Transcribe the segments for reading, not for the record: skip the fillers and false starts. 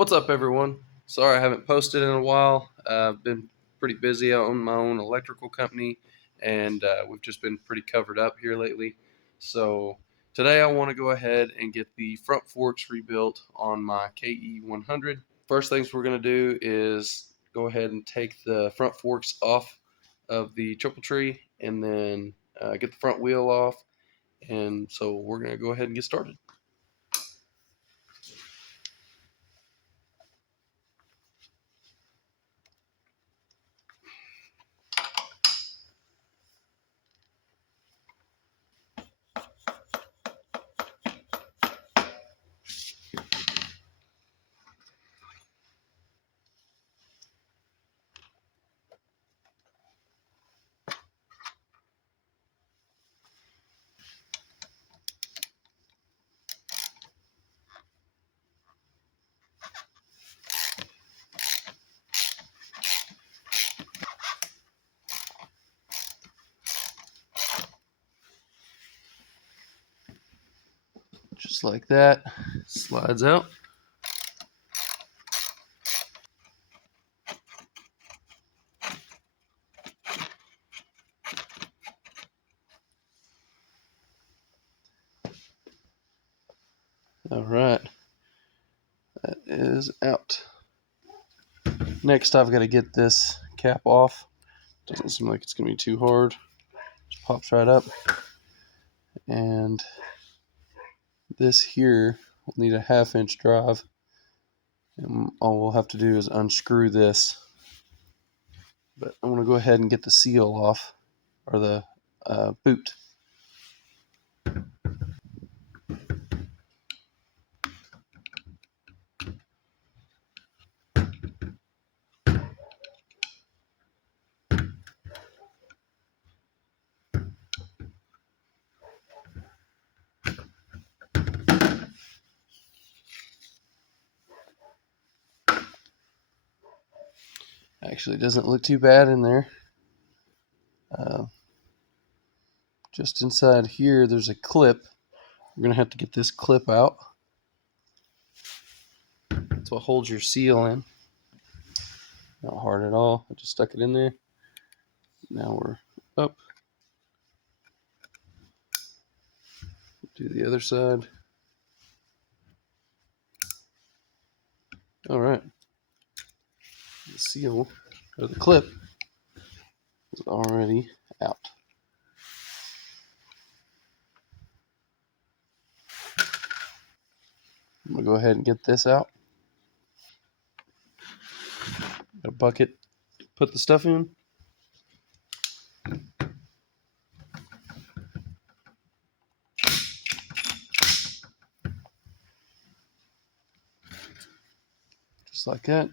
What's up, everyone? Sorry I haven't posted in a while. I've been pretty busy. I own my own electrical company, and we've just been pretty covered up here lately. So today I want to go ahead and get the front forks rebuilt on my KE100. First things we're going to do is go ahead and take the front forks off of the triple tree, and then get the front wheel off. And so we're going to go ahead and get started. Just like that, slides out. All right, that is out. Next, I've got to get this cap off. Doesn't seem like it's gonna be too hard. Just pops right up. And this here will need a 1/2 inch drive. And all we'll have to do is unscrew this. But I'm gonna go ahead and get the seal off, or the boot. Actually, it doesn't look too bad in there. Just inside here, there's a clip. We're gonna have to get this clip out. That's what holds your seal in. Not hard at all. I just stuck it in there. Now we're up. Do the other side. All right. The seal, or the clip, is already out. I'm gonna go ahead and get this out. Got a bucket, put the stuff in. Just like that.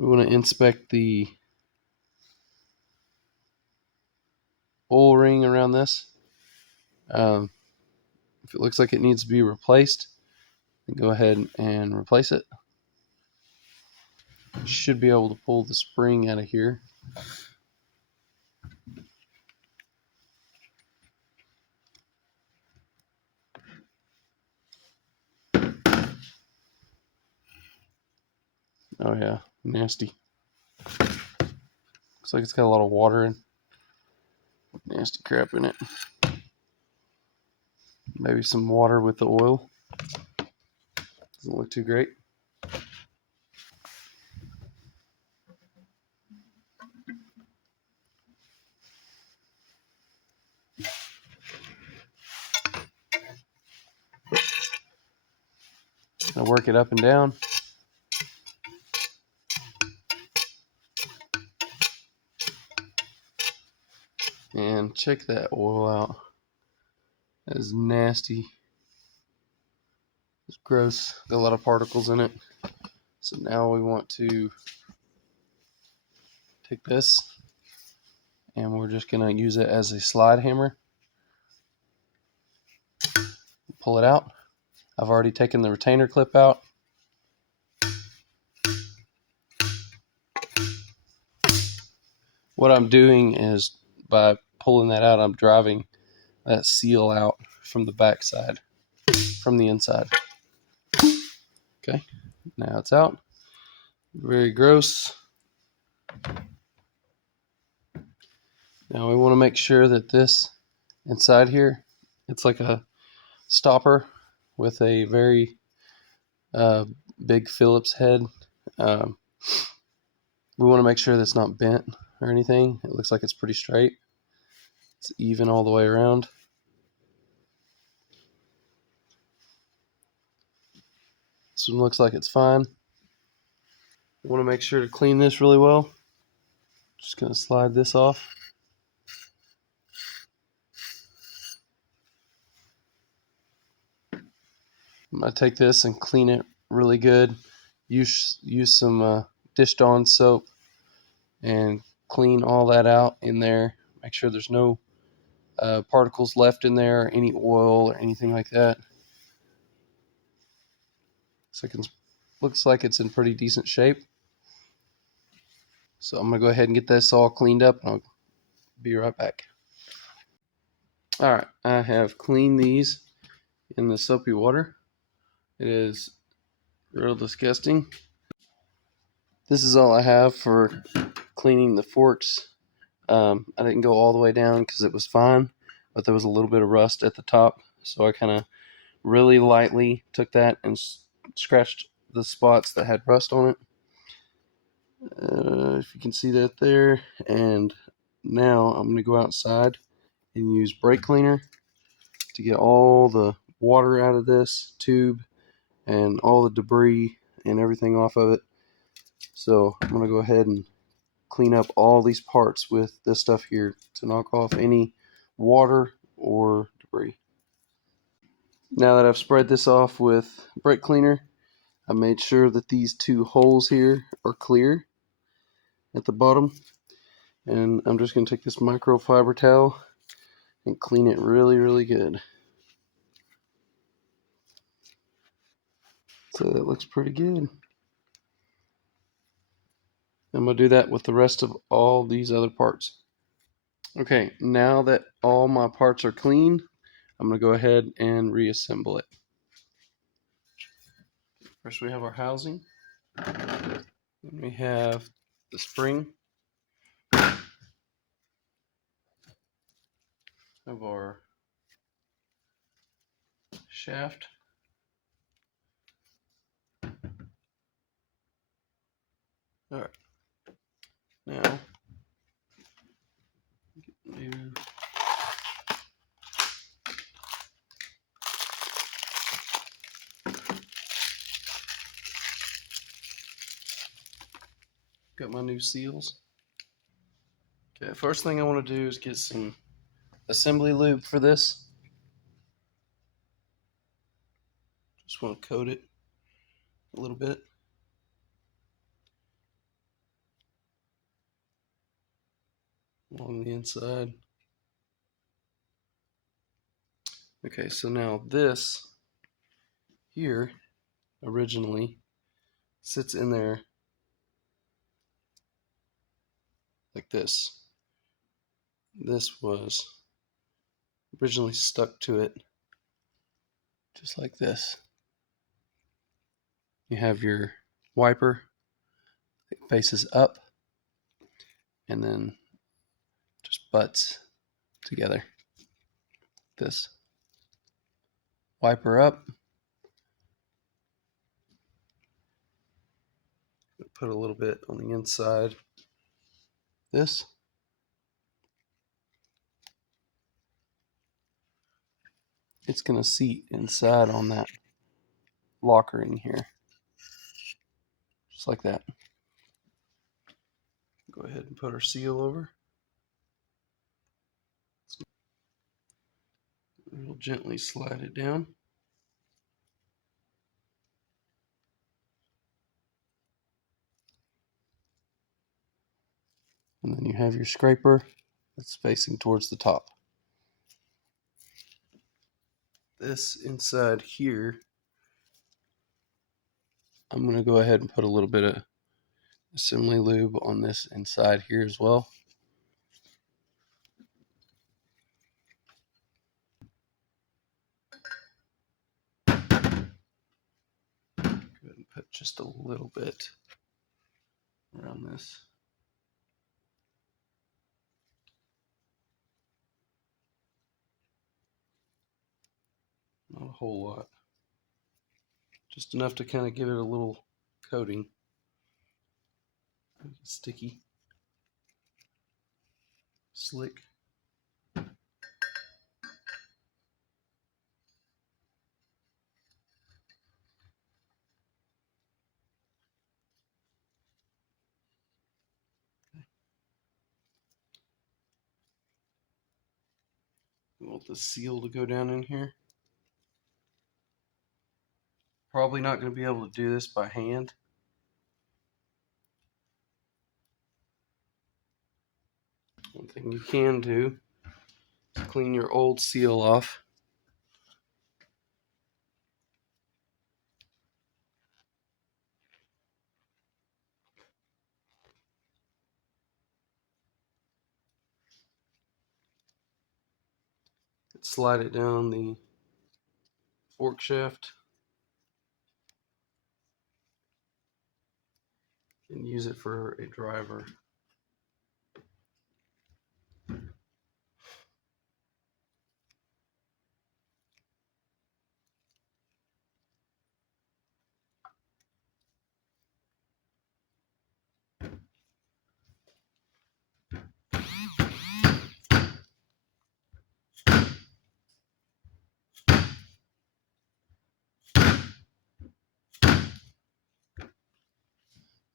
We want to inspect the oil ring around this. If it looks like it needs to be replaced, then go ahead and replace it. You should be able to pull the spring out of here. Oh yeah, nasty. Looks like it's got a lot of water and nasty crap in it. Maybe some water with the oil. Doesn't look too great. Gonna work it up and down. And check that oil out. That is nasty. It's gross. Got a lot of particles in it. So now we want to take this, and we're just gonna use it as a slide hammer. Pull it out. I've already taken the retainer clip out. what I'm doing is by pulling that out, I'm driving that seal out from the back side, from the inside. Okay, now it's out. Very gross. Now we want to make sure that this inside here, it's like a stopper with a very big Phillips head. We want to make sure that's not bent or anything. It looks like it's pretty straight. It's even all the way around. This one looks like it's fine. We want to make sure to clean this really well. Just going to slide this off. I'm going to take this and clean it really good. Use some dish Dawn soap and clean all that out in there. Make sure there's no particles left in there, any oil or anything like that. Looks like it's in pretty decent shape. So I'm going to go ahead and get this all cleaned up, and I'll be right back. Alright, I have cleaned these in the soapy water. It is real disgusting. This is all I have for cleaning the forks. I didn't go all the way down because it was fine, but there was a little bit of rust at the top, so I kind of really lightly took that and scratched the spots that had rust on it. If you can see that there. And now I'm going to go outside and use brake cleaner to get all the water out of this tube and all the debris and everything off of it. So I'm going to go ahead and clean up all these parts with this stuff here to knock off any water or debris. Now that I've spread this off with brake cleaner, I made sure that these two holes here are clear at the bottom, and I'm just going to take this microfiber towel and clean it really good. So that looks pretty good. I'm going to do that with the rest of all these other parts. Okay, now that all my parts are clean, I'm going to go ahead and reassemble it. First we have our housing. Then we have the spring of our shaft. Alright, now got my new seals. Okay, first thing I want to do is get some assembly lube for this. Just want to coat it a little bit. On the inside. Okay, so now this here originally sits in there like this. This was originally stuck to it just like this. You have your wiper, it faces up and then just butts together. This wiper up, put a little bit on the inside. This it's going to seat inside on that locker in here, just like that. Go ahead and put our seal over. We'll gently slide it down. And then you have your scraper that's facing towards the top. This inside here, I'm going to go ahead and put a little bit of assembly lube on this inside here as well. just a little bit around this. Not a whole lot. Just enough to kind of give it a little coating. Sticky. Slick. We want the seal to go down in here. Probably not going to be able to do this by hand. One thing you can do is clean your old seal off. Slide it down the fork shaft and use it for a driver.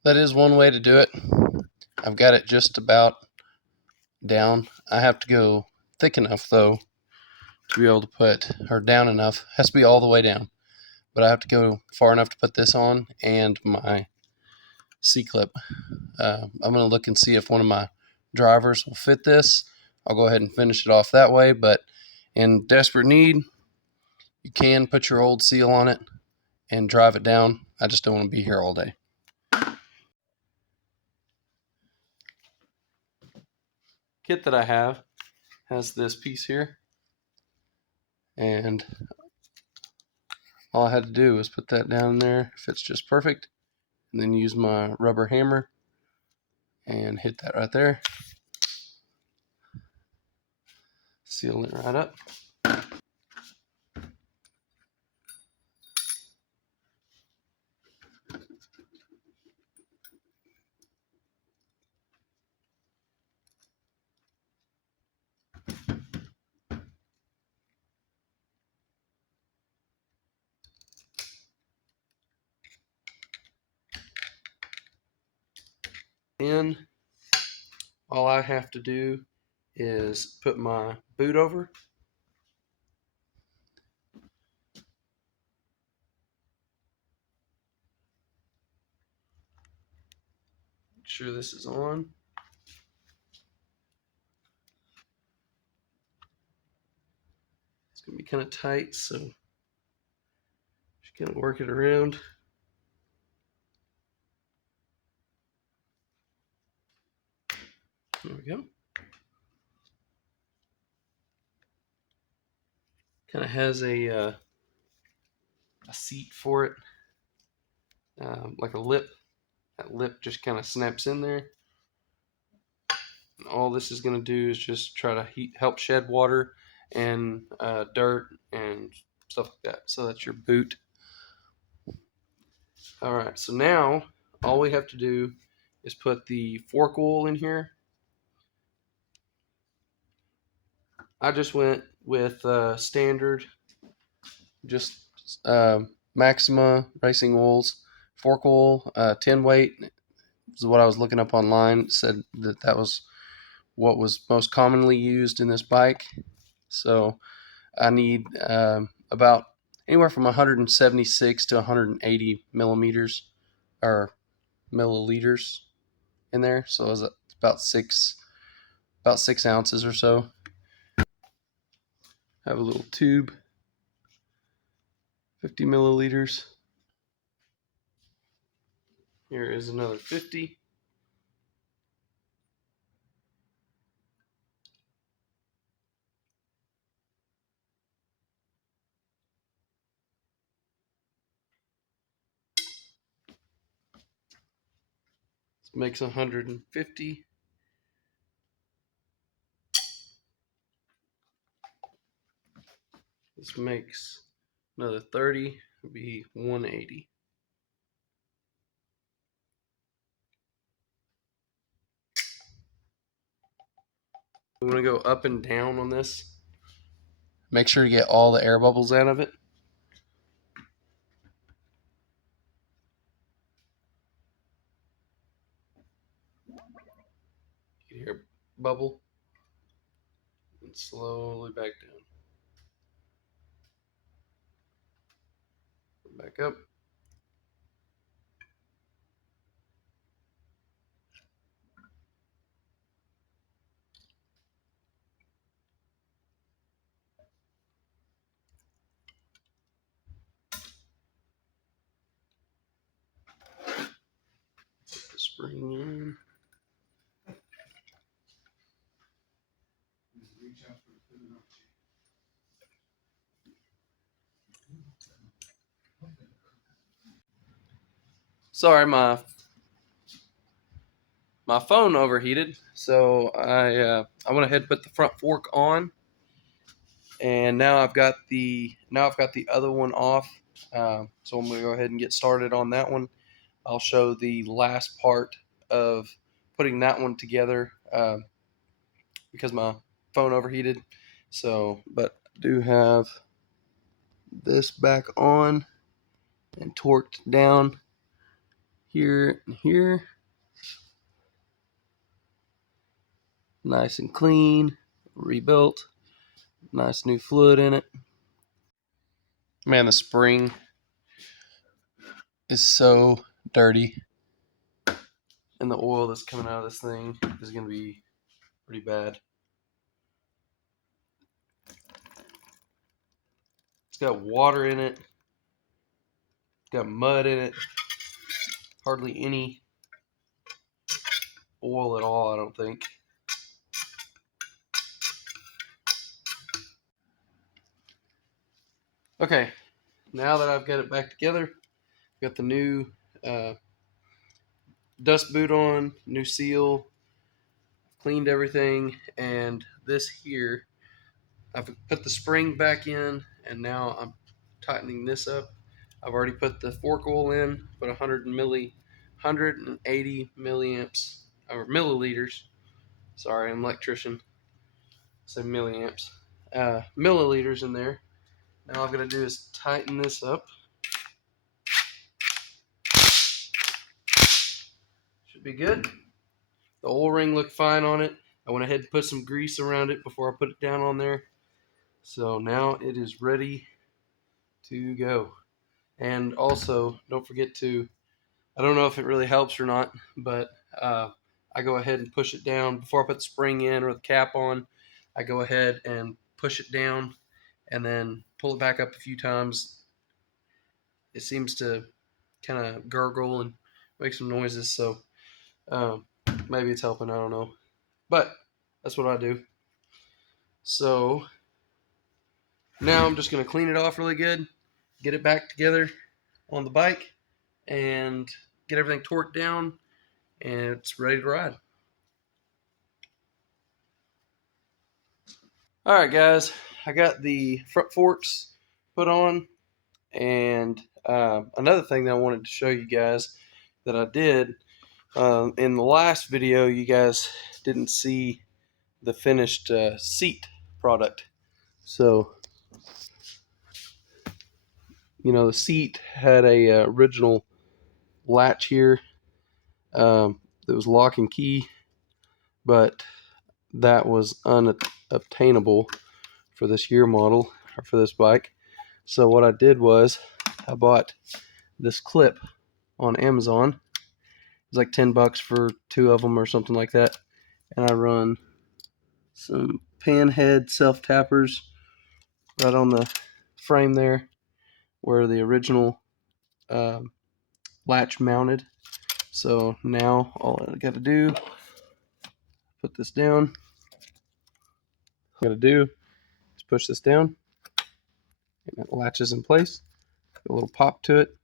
That is one way to do it. I've got it just about down. I have to go thick enough though to be able to put, or down enough, it has to be all the way down, but I have to go far enough to put this on and my C-clip. I'm going to look and see if one of my drivers will fit this. I'll go ahead and finish it off that way, but in desperate need, you can put your old seal on it and drive it down. I just don't want to be here all day. Kit that I have has this piece here, and all I had to do was put that down there, fits just perfect, and then use my rubber hammer and hit that right there, seal it right up. Then all I have to do is put my boot over. Make sure this is on. It's going to be kind of tight, so just kind of work it around. There we go. Kind of has a seat for it, like a lip. That lip just kind of snaps in there. And all this is going to do is just try to help shed water and dirt and stuff like that. So that's your boot. All right, so now all we have to do is put the fork oil in here. I just went with standard, just Maxima Racing Oils fork oil, 10 weight is what I was looking up online. It said that that was what was most commonly used in this bike. So I need about anywhere from 176 to 180 millimeters or milliliters in there. So it's about six ounces or so. Have a little tube, 50 milliliters. Here is another 50. makes 150. This makes another 30, would be 180. We want to go up and down on this. Make sure to get all the air bubbles out of it. You hear a bubble? And slowly back down. Back up. Put the spring in. Sorry, my phone overheated, so I went ahead and put the front fork on, and now I've got the other one off. So I'm gonna go ahead and get started on that one. I'll show the last part of putting that one together because my phone overheated. So, but I do have this back on and torqued down here and here. Nice and clean, rebuilt. Nice new fluid in it. Man, the spring is so dirty. And the oil that's coming out of this thing is going to be pretty bad. It's got water in it. It's got mud in it. Hardly any oil at all, I don't think. Okay, now that I've got it back together, got the new dust boot on, new seal, cleaned everything, and this here, I've put the spring back in, and now I'm tightening this up. I've already put the fork oil in, put 180 milliamps, or milliliters. Sorry, I'm an electrician. Say milliamps. Milliliters in there. Now all I'm going to do is tighten this up. Should be good. The oil ring looked fine on it. I went ahead and put some grease around it before I put it down on there. So now it is ready to go. And also, don't forget to, I don't know if it really helps or not, but I go ahead and push it down. Before I put the spring in or the cap on, I go ahead and push it down and then pull it back up a few times. It seems to kind of gurgle and make some noises, so maybe it's helping, I don't know. But that's what I do. So now I'm just going to clean it off really good, get it back together on the bike, and get everything torqued down, and it's ready to ride. All right, guys, I got the front forks put on, and another thing that I wanted to show you guys that I did in the last video, you guys didn't see the finished seat product. So, the seat had a original latch here that was lock and key, but that was unobtainable for this year model or for this bike. So what I did was I bought this clip on Amazon. It was like $10 for 2 of them or something like that, and I run some panhead self tappers right on the frame there where the original latch mounted. So now all I got to do, put this down. All I got to do is push this down, and it latches in place. A little pop to it,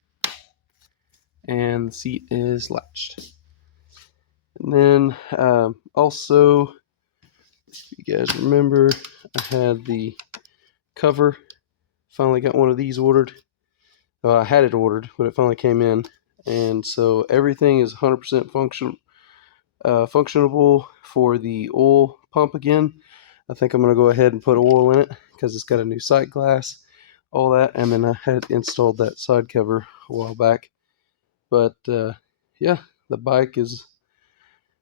and the seat is latched. And then also, if you guys remember, I had the cover. Finally got one of these ordered. I had it ordered, but it finally came in. And so everything is 100% functionable for the oil pump again. I think I'm going to go ahead and put oil in it because it's got a new sight glass, all that. And then I had installed that side cover a while back. But yeah, the bike is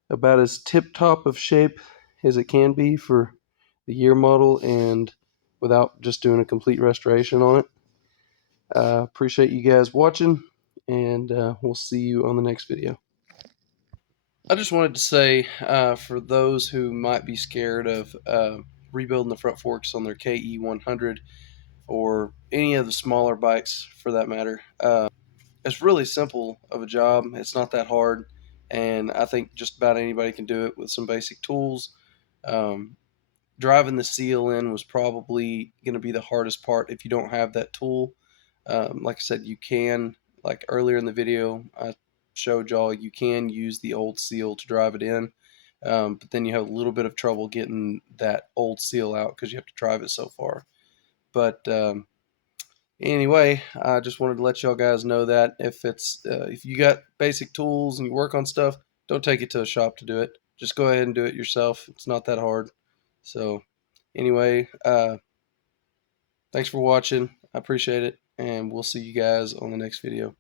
about as tip-top of shape as it can be for the year model and without just doing a complete restoration on it. Appreciate you guys watching, and we'll see you on the next video. I just wanted to say, for those who might be scared of rebuilding the front forks on their KE100 or any of the smaller bikes for that matter, it's really simple of a job. It's not that hard, and I think just about anybody can do it with some basic tools. Um, Driving the seal in was probably going to be the hardest part if you don't have that tool. Like I said, you can, like earlier in the video, I showed y'all you can use the old seal to drive it in, but then you have a little bit of trouble getting that old seal out because you have to drive it so far. But anyway, I just wanted to let y'all guys know that if you got basic tools and you work on stuff, don't take it to a shop to do it. Just go ahead and do it yourself. It's not that hard. So anyway, thanks for watching. I appreciate it, and we'll see you guys on the next video.